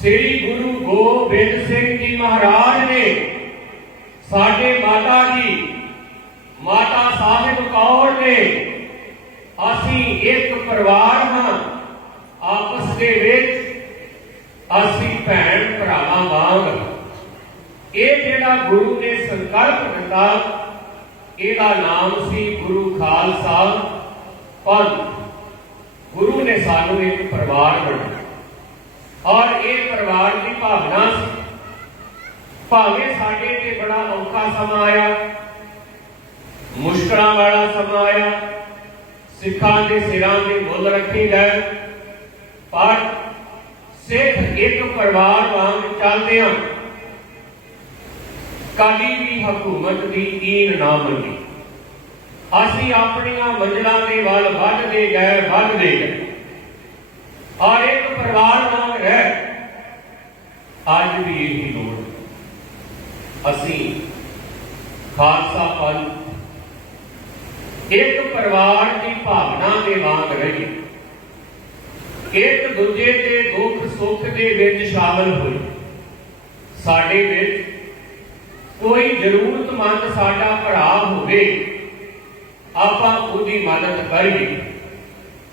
ਸ੍ਰੀ ਗੁਰੂ ਗੋਬਿੰਦ ਸਿੰਘ ਜੀ ਮਹਾਰਾਜ ਨੇ ਸਾਡੇ ਮਾਤਾ ਜੀ, ਮਾਤਾ ਸਾਹਿਬ ਕੌਰ ਨੇ ਅਸੀਂ ਇੱਕ ਪਰਿਵਾਰ ਹਾਂ, ਆਪਸ ਦੇ ਵਿੱਚ ਅਸੀਂ ਭੈਣ ਭਰਾਵਾਂ ਵਾਂਗ। ਇਹ ਜਿਹੜਾ ਗੁਰੂ ਨੇ ਸੰਕਲਪ ਦਿੱਤਾ, ਇਹਦਾ ਨਾਮ ਸੀ ਗੁਰੂ ਖਾਲਸਾ ਪੰਥ। ਗੁਰੂ ਨੇ ਸਾਨੂੰ ਇੱਕ ਪਰਿਵਾਰ ਬਣਾਇਆ। ਔਰ ਇਹ ਪਰਿਵਾਰ ਦੀ ਭਾਵਨਾ ਸੀ। ਭਾਵੇਂ ਸਾਡੇ ਤੇ ਬੜਾ ਔਖਾ ਸਮਾਂ ਆਇਆ, ਮੁਸ਼ਕਲਾਂ ਵਾਲਾ ਸਮਾਂ ਆਇਆ, ਸਿੱਖਾਂ ਦੇ ਸਿਰਾਂ ਦੇ ਮੁੱਲ ਰੱਖੀ ਗਏ ਪਰ ਸਿੱਖ ਇੱਕ ਪਰਿਵਾਰ ਵਾਂਗ ਚੱਲਦੇ ਹਨ। ਕਾਲੀ ਵੀ ਹਕੂਮਤ ਦੀ ਈਨ ਨਾ ਮੰਨੀ ਅਸੀਂ ਆਪਣੀਆਂ ਮੰਜ਼ਲਾਂ ਦੇ ਵੱਲ ਵੱਧਦੇ ਗਏ ਵੱਧਦੇ ਗਏ। ਔਰ ਇੱਕ ਪਰਿਵਾਰ ਵਾਂਗ ਰਹਿ। ਅੱਜ ਵੀ ਇਹੀ ਲੋੜ ਹੈ। ਅਸੀਂ ਖਾਲਸਾ ਪੰਥ ਇੱਕ ਪਰਿਵਾਰ ਦੀ ਭਾਵਨਾ ਦੇ ਵਾਂਗ ਰਹੀਏ। ਇੱਕ ਦੂਜੇ ਦੇ ਦੁੱਖ ਸੁੱਖ ਦੇ ਵਿੱਚ ਸ਼ਾਮਲ ਹੋਏ ਸਾਡੇ ਵਿੱਚ ਕੋਈ ਜ਼ਰੂਰਤਮੰਦ ਸਾਡਾ ਭਰਾ ਹੋਵੇ, ਆਪਾਂ ਉਹਦੀ ਮਦਦ ਕਰੀਏ।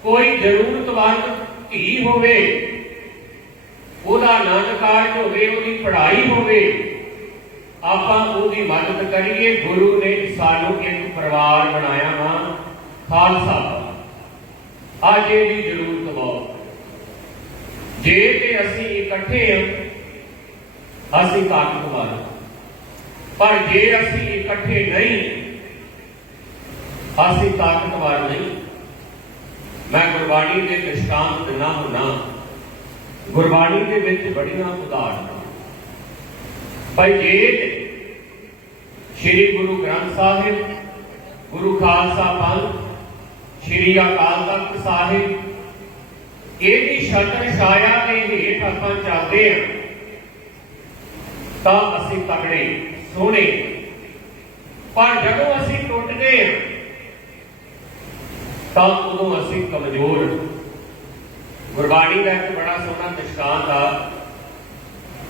ਕੋਈ ਜ਼ਰੂਰਤਮੰਦ ਧੀ ਹੋਵੇ, ਉਹਦਾ ਨਾਨਕ ਕਾਰਜ ਹੋਵੇ, ਉਹਦੀ ਪੜ੍ਹਾਈ ਹੋਵੇ, ਆਪਾਂ ਉਹਦੀ ਮਦਦ ਕਰੀਏ। ਗੁਰੂ ਨੇ ਸਾਨੂੰ ਇੱਕ ਪਰਿਵਾਰ ਬਣਾਇਆ ਨਾ ਖਾਲਸਾ ਅੱਜ ਇਹਦੀ ਜ਼ਰੂਰਤ ਬਹੁਤ ਜੇ ਤੇ ਅਸੀਂ ਇਕੱਠੇ ਹਾਂ, ਅਸੀਂ ਤਾਕਤਵਰ ਹਾਂ। ਪਰ ਜੇ ਅਸੀਂ ਇਕੱਠੇ ਨਹੀਂ, ਅਸੀਂ ਤਾਕਤਵਰ ਨਹੀਂ। ਮੈਂ ਗੁਰਬਾਣੀ ਦੇ ਦ੍ਰਿਸ਼ਟਾਂਤ ਦਿਨਾ ਹੁੰਦਾ ਗੁਰਬਾਣੀ ਦੇ ਵਿੱਚ ਬੜੀਆਂ ਉਦਾਹਰਨਾਂ ਭਾਈ ਜੇ ਸ੍ਰੀ ਗੁਰੂ ਗ੍ਰੰਥ ਸਾਹਿਬ, ਗੁਰੂ ਖਾਲਸਾ ਪੰਥ, ਸ੍ਰੀ ਅਕਾਲ ਤਖਤ ਸਾਹਿਬ, ਇਹ ਵੀ ਛਤਰ ਛਾਇਆ ਦੇ ਹੇਠ ਆਪਾਂ ਚੱਲਦੇ ਹਾਂ, ਤਾਂ ਅਸੀਂ ਤਗੜੇ ਸੋਹਣੇ। ਪਰ ਜਦੋਂ ਅਸੀਂ ਟੁੱਟਦੇ ਹਾਂ ਤਾਂ ਉਦੋਂ ਅਸੀਂ ਕਮਜ਼ੋਰ ਗੁਰਬਾਣੀ ਦਾ ਇੱਕ ਬੜਾ ਸੋਹਣਾ ਦ੍ਰਿਸ਼ਟਾਂਤ ਆ।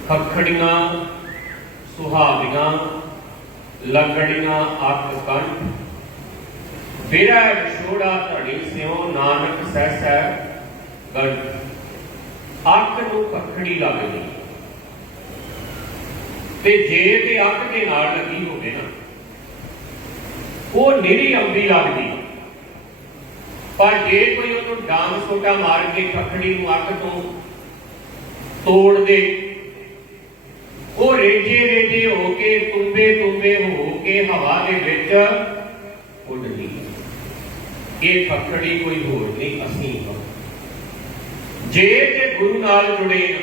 ਖਖੜੀਆਂ, ਸੁਹਾਵੀਆਂ, ਲੱਗੜੀਆਂ ਅੱਖ ਕੰਠ ਮੇਰਾ ਵਿਛੋੜਾ ਧੜੀ ਸਿਓ ਨਾਨਕ ਸਹਿਸੈ ਗੜ ਅੱਖ ਨੂੰ ਖਖੜੀ ਲੱਗਦੀ ਤੇ ਜੇ ਤੇ ਅੱਖ ਦੇ ਨਾਲ ਲੱਗੀ ਹੋਵੇ ਨਾ, ਉਹ ਨਿਰੀ ਆਉਂਦੀ ਲੱਗਦੀ। ਪਰ ਜੇ ਕੋਈ ਉਹਨੂੰ ਡਾਂਗ ਸੋਟਾ ਮਾਰ ਕੇ ਖਖੜੀ ਨੂੰ ਅੱਖ ਤੋਂ ਤੋੜ ਦੇ, ਉਹ ਰੇਜੇ ਰੇਜੇ ਹੋ ਕੇ, ਤੁੰਬੇ ਤੁੰਬੇ ਹੋ ਕੇ ਹਵਾ ਦੇ ਵਿੱਚ ਉੱਡਦੀ ਇਹ ਖਖੜੀ ਕੋਈ ਹੋਰ ਨਹੀਂ, ਅਸੀਂ ਹਾਂ ਜੇ ਤੇ ਗੁਰੂ ਨਾਲ ਜੁੜੇ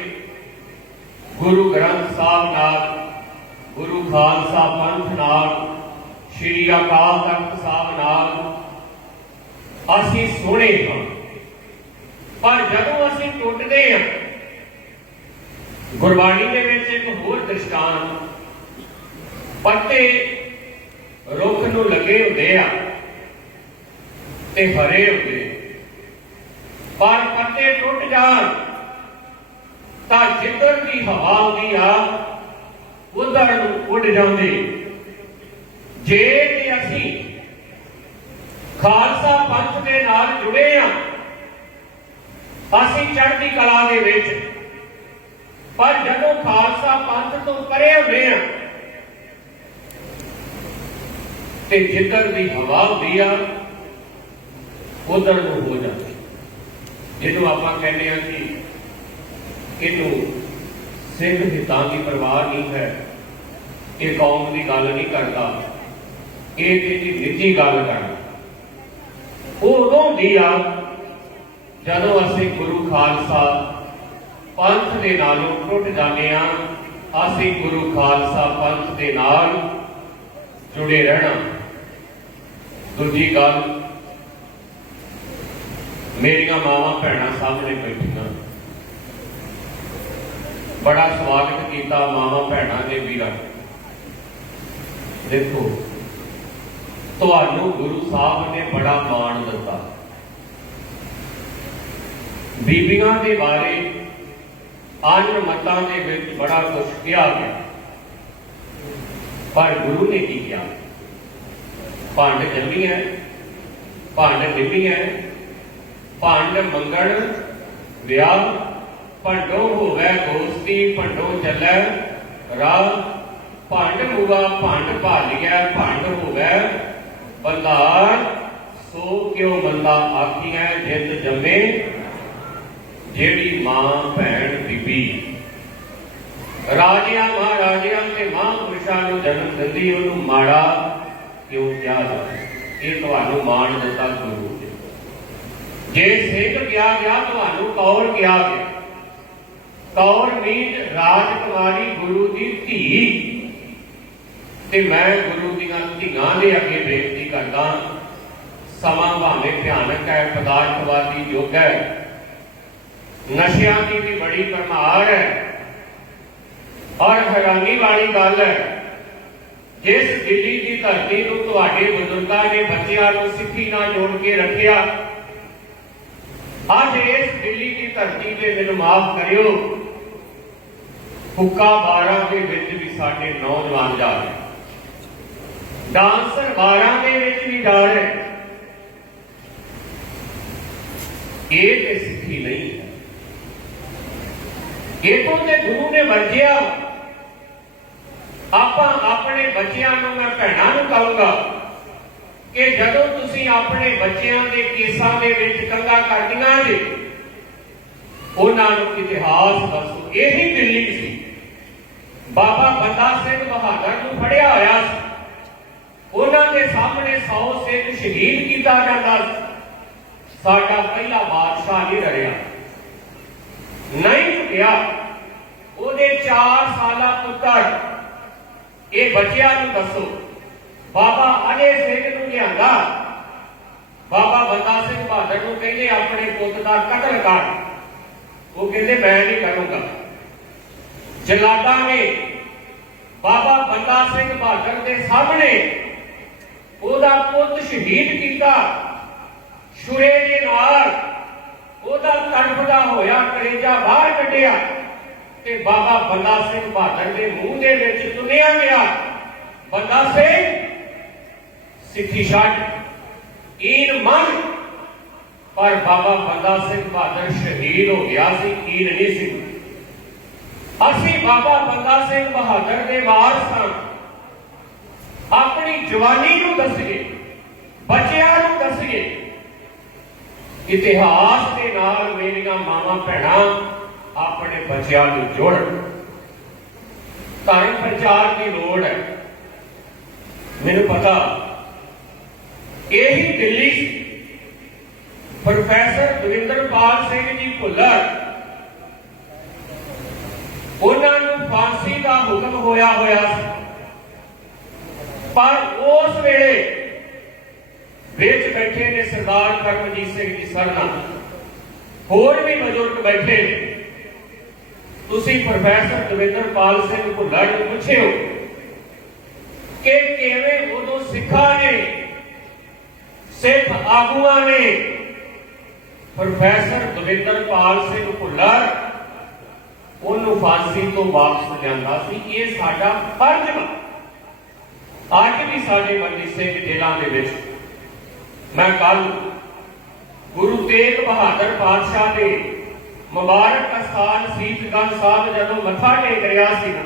ਗੁਰੂ ਗ੍ਰੰਥ ਸਾਹਿਬ ਨਾਲ, ਗੁਰੂ ਖਾਲਸਾ ਪੰਥ ਨਾਲ, ਸ੍ਰੀ ਅਕਾਲ ਤਖਤ ਸਾਹਿਬ ਨਾਲ ਅਸੀਂ ਸੋਹਣੇ ਹਾਂ। ਪਰ ਜਦੋਂ ਅਸੀਂ ਟੁੱਟਦੇ ਹਾਂ, ਗੁਰਬਾਣੀ ਦੇ ਵਿੱਚ ਇੱਕ ਹੋਰ ਦ੍ਰਿਸ਼ਟਾਂਤ, ਪੱਤੇ ਰੁੱਖ ਨੂੰ ਲੱਗੇ ਹੁੰਦੇ ਆ ਤੇ ਹਰੇ ਹੁੰਦੇ ਪਰ ਪੱਤੇ ਟੁੱਟ ਜਾਣ, ਤਾਂ ਜਿੱਧਰ ਦੀ ਹਵਾ ਆਉਂਦੀ ਆ, ਉਧਰ ਨੂੰ ਉੱਡ ਜਾਂਦੇ। ਜੇ ਤੇ ਅਸੀਂ ਖਾਲਸਾ ਪੰਥ ਦੇ ਨਾਲ ਜੁੜੇ ਆ। ਅਸੀਂ ਚੜ੍ਹਦੀ ਕਲਾ ਦੇ ਵਿੱਚ। ਪਰ ਜਦੋਂ ਖਾਲਸਾ ਪੰਥ ਤੋਂ ਪਰੇ ਹੁੰਦੇ ਆ, ਤੇ ਜਿੱਧਰ ਦੀ ਹਵਾ ਹੁੰਦੀ ਆ ਉਧਰ ਨੂੰ ਹੋ ਜਾਂਦੀ। ਜਿਹਨੂੰ ਆਪਾਂ ਕਹਿੰਦੇ ਆ ਕਿ ਇਹਨੂੰ ਸਿੰਘ ਹਿੱਤਾਂ ਦੀ ਪਰਵਾਹ ਨਹੀਂ ਹੈ। ਇਹ ਕੌਮ ਦੀ ਗੱਲ ਨਹੀਂ ਕਰਦਾ। ਇਹ ਇਹਦੀ ਨਿੱਜੀ ਗੱਲ ਕਰਦਾ। ਉਹ ਉਦੋਂ ਹੁੰਦੀ ਆ ਜਦੋਂ ਅਸੀਂ ਗੁਰੂ ਖਾਲਸਾ ਪੰਥ ਦੇ ਨਾਲੋਂ ਟੁੱਟ ਜਾਂਦੇ ਆ ਅਸੀਂ ਗੁਰੂ ਖਾਲਸਾ ਪੰਥ ਦੇ ਨਾਲ ਜੁੜੇ ਰਹਿਣਾ। ਦੂਜੀ ਗੱਲ, ਮੇਰੀਆਂ ਮਾਵਾਂ ਭੈਣਾਂ ਸਾਹਮਣੇ ਬੈਠੀਆਂ। ਬੜਾ ਸਵਾਗਤ ਕੀਤਾ ਮਾਵਾਂ ਭੈਣਾਂ ਦੇ ਵੀਰਾਂ ਦੇਖੋ ਤੁਹਾਨੂੰ ਗੁਰੂ ਸਾਹਿਬ ਨੇ ਬੜਾ ਮਾਣ ਦਿੱਤਾ। ਬੀਬੀਆਂ ਦੇ ਬਾਰੇ ਅੰਨ ਮਤਾਂ ਦੇ ਵਿੱਚ ਬੜਾ ਕੁਝ ਕਿਹਾ ਗਿਆ। ਪਰ ਗੁਰੂ ਨੇ ਕੀ ਕਿਹਾ? ਭੰਡ ਜੰਮੀਆਂ ਭੰਡ ਨਿਭੀਆਂ ਭਾਂਡ ਮੰਗਣ ਵਿਆਹ, ਭੰਡੋ ਹੋਵੇ ਦੋਸਤੀ ਭੰਡੋ ਚੱਲੈ ਰਾਹ, ਭੰਡ ਮੁਗਾ, ਭੰਡ ਭਾਲਿਆ ਭੰਡ ਹੋਵੇ ਬੰਦਾਰ ਸੋ ਕਿਉ ਬੰਦਾ ਆਖੀਐ ਜਿਤ ਜੰਮੇ ਜਿਹੜੀ ਮਾਂ, ਭੈਣ, ਬੀਬੀ। ਰਾਜਿਆਂ, ਮਹਾਰਾਜਿਆਂ ਤੇ ਮਹਾਂਪੁਰਸ਼ਾਂ ਨੂੰ ਜਨਮ ਦਿੰਦੀ ਉਹਨੂੰ ਮਾੜਾ ਕਿਉਂ ਕਿਹਾ ਜਾਂਦਾ? ਇਹ ਤੁਹਾਨੂੰ ਮਾਣ ਦਿੱਤਾ ਗੁਰੂ ਨੇ ਜੇ ਸਿੰਘ ਕਿਹਾ ਗਿਆ, ਤੁਹਾਨੂੰ ਕੌਰ ਕਿਹਾ ਗਿਆ। ਕੌਰ ਮੀਨ ਰਾਜਕੁਮਾਰੀ ਗੁਰੂ ਦੀ ਧੀ। ਤੇ ਮੈਂ ਗੁਰੂ ਦੀਆਂ ਧੀਆਂ ਦੇ ਅੱਗੇ ਬੇਨਤੀ ਕਰਦਾ ਸਮਾਂ ਭਾਵੇਂ ਭਿਆਨਕ ਹੈ, ਪਦਾਰਥਵਾਦੀ ਯੁੱਗ ਹੈ। ਨਸ਼ਿਆਂ ਦੀ ਵੀ ਬੜੀ ਭਰਮਾਰ ਹੈ। ਔਰ ਹੈਰਾਨੀ ਵਾਲੀ ਗੱਲ ਹੈ, ਜਿਸ ਦਿੱਲੀ ਦੀ ਧਰਤੀ ਨੂੰ ਤੁਹਾਡੇ ਬਜ਼ੁਰਗਾਂ ਨੇ ਬੱਚਿਆਂ ਨੂੰ ਸਿੱਖੀ ਨਾਲ ਜੋੜ ਕੇ ਰੱਖਿਆ, ਅੱਜ ਇਸ ਦਿੱਲੀ ਦੀ ਧਰਤੀ ਤੇ ਮੈਨੂੰ ਮਾਫ ਕਰਿਓ। ਹੁੱਕਾ ਬਾਰਾਂ ਦੇ ਵਿੱਚ ਵੀ ਸਾਡੇ ਨੌਜਵਾਨ ਜਾ ਰਹੇ ਡਾਂਸਰ ਬਾਰਾਂ ਦੇ ਵਿੱਚ ਵੀ ਡਾਲ ਰਹੇ ਇਹ ਤੇ ਸਿੱਖੀ ਨਹੀਂ ਹੈ। ਇਹ ਤੋਂ ਤੇ ਗੁਰੂ ਨੇ ਵਰਜਿਆ। ਆਪਾਂ ਆਪਣੇ ਬੱਚਿਆਂ ਨੂੰ, ਮੈਂ ਭੈਣਾਂ ਨੂੰ ਕਹੂੰਗਾ ਕਿ ਜਦੋਂ ਤੁਸੀਂ ਆਪਣੇ ਬੱਚਿਆਂ ਦੇ ਕੇਸਾਂ ਦੇ ਵਿੱਚ ਕੰਗਾ ਕਰਦੀਆਂ ਜੇ, ਉਹਨਾਂ ਨੂੰ ਇਤਿਹਾਸ ਦੱਸੋ। ਇਹੀ ਦਿੱਲੀ ਸੀ। ਬਾਬਾ ਬੰਦਾ ਸਿੰਘ ਬਹਾਦਰ ਨੂੰ ਫੜਿਆ ਹੋਇਆ ਸੀ। ਉਹਨਾਂ ਦੇ ਸਾਹਮਣੇ 100 ਸਿੱਖ ਸ਼ਹੀਦ ਕੀਤਾ ਜਾਂਦਾ ਸਾਡਾ ਪਹਿਲਾ ਬਾਦਸ਼ਾਹ ਨਹੀਂ ਡਰਿਆ ਨਹੀਂ ਝੁਕਿਆ ਉਹਦੇ 4 ਸਾਲਾ ਪੁੱਤਰ ਇਹ ਬੱਚਿਆਂ ਨੂੰ ਦੱਸੋ, ਬਾਬਾ ਅਜੇ ਸਿੰਘ ਨੂੰ ਲਿਆਂਦਾ? ਬਾਬਾ ਬੰਦਾ ਸਿੰਘ ਬਹਾਦਰ ਨੂੰ ਕਹਿੰਦੇ ਆਪਣੇ ਪੁੱਤ ਦਾ ਕਤਲ ਕਰ। ਉਹ ਕਹਿੰਦੇ, ਮੈਂ ਨਹੀਂ ਕਰੂੰਗਾ। ਜਲਾਦਾਂ ਨੇ ਬਾਬਾ ਬੰਦਾ ਸਿੰਘ ਬਹਾਦਰ ਦੇ ਸਾਹਮਣੇ ਉਹਦਾ ਪੁੱਤ ਸ਼ਹੀਦ ਕੀਤਾ। ਛੁਰੇ ਦੇ ਨਾਲ ਉਹਦਾ ਤੜਫਦਾ ਹੋਇਆ ਕਲੇਜਾ ਬਾਹਰ ਕੱਢਿਆ ਤੇ ਬਾਬਾ ਬੰਦਾ ਸਿੰਘ ਬਹਾਦਰ ਦੇ ਮੂੰਹ ਦੇ ਵਿੱਚ ਤੁੰਨਿਆ ਗਿਆ ਬੰਦਾ ਸਿੰਘ, ਸਿੱਖੀ ਛੱਡ ਈਨ ਮੰਨ। ਪਰ ਬਾਬਾ ਬੰਦਾ ਸਿੰਘ ਬਹਾਦਰ ਸ਼ਹੀਦ ਹੋ ਗਿਆ ਸੀ ਈਨ ਨਹੀਂ ਸੀ। ਅਸੀਂ ਬਾਬਾ ਬੰਦਾ ਸਿੰਘ ਬਹਾਦਰ ਦੇ ਵਾਰਸ ਹਾਂ। ਆਪਣੀ ਜਵਾਨੀ ਨੂੰ ਦੱਸੀਏ, ਬੱਚਿਆਂ ਨੂੰ ਦੱਸੀਏ। ਇਤਿਹਾਸ ਦੇ ਨਾਲ ਮੇਰੀਆਂ ਮਾਵਾਂ ਭੈਣਾਂ ਆਪਣੇ ਬੱਚਿਆਂ ਨੂੰ ਜੋੜਨ। ਧਰਮ ਪ੍ਰਚਾਰ ਦੀ ਲੋੜ ਹੈ। ਮੈਨੂੰ ਪਤਾ, ਇਹੀ ਦਿੱਲੀ ਸੀ। ਪ੍ਰੋਫੈਸਰ ਦਵਿੰਦਰਪਾਲ ਸਿੰਘ ਜੀ ਭੁੱਲਰ, ਉਹਨਾਂ ਨੂੰ ਫਾਂਸੀ ਦਾ ਹੁਕਮ ਹੋਇਆ ਹੋਇਆ ਸੀ। ਪਰ ਉਸ ਵੇਲੇ ਵਿੱਚ ਬੈਠੇ ਨੇ ਸਰਦਾਰ ਕਰਮਜੀਤ ਸਿੰਘ ਜੀ ਸਰਨਾ। ਹੋਰ ਵੀ ਬਜ਼ੁਰਗ ਬੈਠੇ ਨੇ। ਤੁਸੀਂ ਪ੍ਰੋਫੈਸਰ ਦਵਿੰਦਰ ਪਾਲ ਸਿੰਘ ਭੁੱਲਰ ਨੂੰ ਪੁੱਛਿਓ ਕਿ ਕਿਵੇਂ ਉਦੋਂ ਸਿੱਖਾਂ ਨੇ, ਸਿੱਖ ਆਗੂਆਂ ਨੇ ਪ੍ਰੋਫੈਸਰ ਦਵਿੰਦਰ ਪਾਲ ਸਿੰਘ ਭੁੱਲਰ ਉਹਨੂੰ ਫਾਂਸੀ ਤੋਂ ਵਾਪਸ ਲਿਆਂਦਾ ਸੀ। ਇਹ ਸਾਡਾ ਫਰਜ਼ ਵਾ ਅੱਜ ਵੀ ਸਾਡੇ ਬੰਦੀ ਸਿੰਘ ਜੇਲ੍ਹਾਂ ਦੇ ਵਿੱਚ ਮੈਂ ਕੱਲ ਗੁਰੂ ਤੇਗ ਬਹਾਦਰ ਪਾਤਸ਼ਾਹ ਦੇ ਮੁਬਾਰਕ ਅਸਥਾਨ ਸੀਤਗੰਜ ਸਾਹਿਬ ਜਦੋਂ ਮੱਥਾ ਟੇਕ ਰਿਹਾ ਸੀ ਨਾ,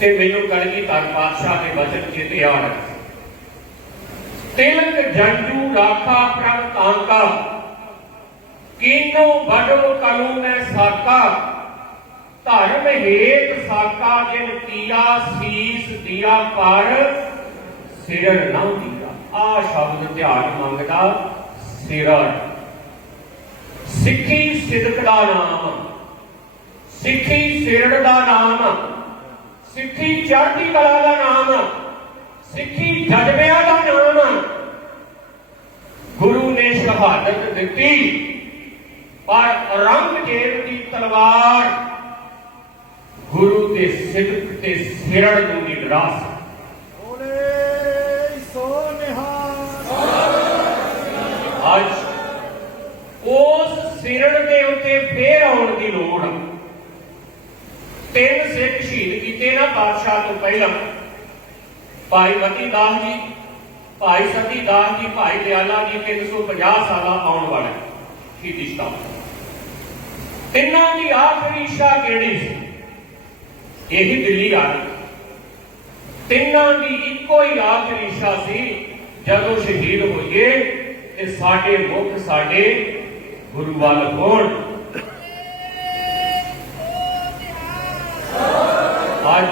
ਤੇ ਮੈਨੂੰ ਕਲਗੀ ਧਰ ਪਾਤਸ਼ਾਹ ਦੇ ਵਚਨ ਚੇਤੇ ਆ ਰਹੇ ਤਿਲਕ ਜੰਜੂ ਰਾਖਾ ਪ੍ਰਭ ਤਾਂਕਾ, ਕੀਨੋ ਬੜੋ ਕਲੂਨੇ ਸਾਕਾ। ਧਰਮ ਹੇਤ ਸਾਕਾ ਜਿਨ ਕੀਆ ਸੀਸ ਦਿਆ ਪਰ ਸਿਰ ਨਾ ਦੀਆ ਆ ਸ਼ਬਦ ਧਿਆਨ ਮੰਗਦਾ ਸਿਰ ਸਿੱਖੀ ਸਿਦਕ ਦਾ ਨਾਮ, ਸਿੱਖੀ ਸਿਰੜ ਦਾ ਨਾਮ, ਸਿੱਖੀ ਚੜ੍ਹਦੀ ਕਲਾ ਦਾ ਨਾਮ, ਸਿੱਖੀ ਜਜ਼ਬਿਆਂ ਦਾ ਨਾਮ। ਗੁਰੂ ਨੇ ਸ਼ਹਾਦਤ ਦਿੱਤੀ, ਪਰ ਔਰੰਗਜ਼ੇਬ ਦੀ ਤਲਵਾਰ ਗੁਰੂ ਦੇ ਸਿਦਕ ਤੇ ਸਿਰੜ ਨੂੰ ਨਹੀਂ ਡਰਾ ਸਕੀ ਬੋਲੇ ਸੋ ਨਿਹਾਲ। ਅੱਜ ਉਸ ਸਿਰ ਕਿਰਨ ਦੇ ਉੱਤੇ ਫੇਰ ਆਉਣ ਦੀ ਲੋੜ ਆ। ਤਿੰਨ ਸਿੱਖ ਸ਼ਹੀਦ ਕੀਤੇ ਨਾ ਬਾਦਸ਼ਾਹ ਤੋਂ ਪਹਿਲਾਂ। ਭਾਈ ਮਤੀ ਦਾਸ ਜੀ ਭਾਈ ਸਤੀ ਦਾਸ ਜੀ ਭਾਈ ਦਿਆਲਾ ਜੀ 350 ਸਾਲਾਂ ਆਉਣ ਵਾਲੇ ਸ਼ਹੀਦੀ ਸਤਾਪ ਤਿੰਨਾਂ ਦੀ ਆਖਰੀ ਇੱਛਾ ਕਿਹੜੀ ਸੀ? ਇਹੀ ਦਿੱਲੀ ਆ ਗਈ ਤਿੰਨਾਂ ਦੀ ਇੱਕੋ ਹੀ ਆਖਰੀ ਇੱਛਾ ਸੀ, ਜਦੋਂ ਸ਼ਹੀਦ ਹੋਈਏ ਤੇ ਸਾਡੇ ਮੁਖ, ਸਾਡੇ ਗੁਰੂ ਵੱਲ ਹੋਣ। ਅੱਜ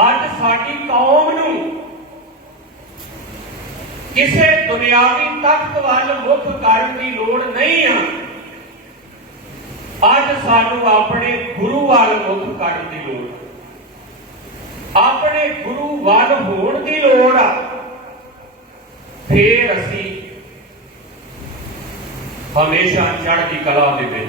ਅੱਜ ਸਾਡੀ ਕੌਮ ਨੂੰ ਕਿਸੇ ਦੁਨਿਆਵੀ ਤਖਤ ਵੱਲ ਮੁਖ ਕਰਨ ਦੀ ਲੋੜ ਨਹੀਂ ਆ। ਅੱਜ ਸਾਨੂੰ ਆਪਣੇ ਗੁਰੂ ਵੱਲ ਮੁਖ ਕਰਨ ਦੀ ਲੋੜ ਆਪਣੇ ਗੁਰੂ ਵੱਲ ਹੋਣ ਦੀ ਲੋੜ ਆ। ਫੇਰ ਅਸੀਂ ਹਮੇਸ਼ਾ ਚੜ੍ਹਦੀ ਕਲਾ ਦੇ ਵਿੱਚ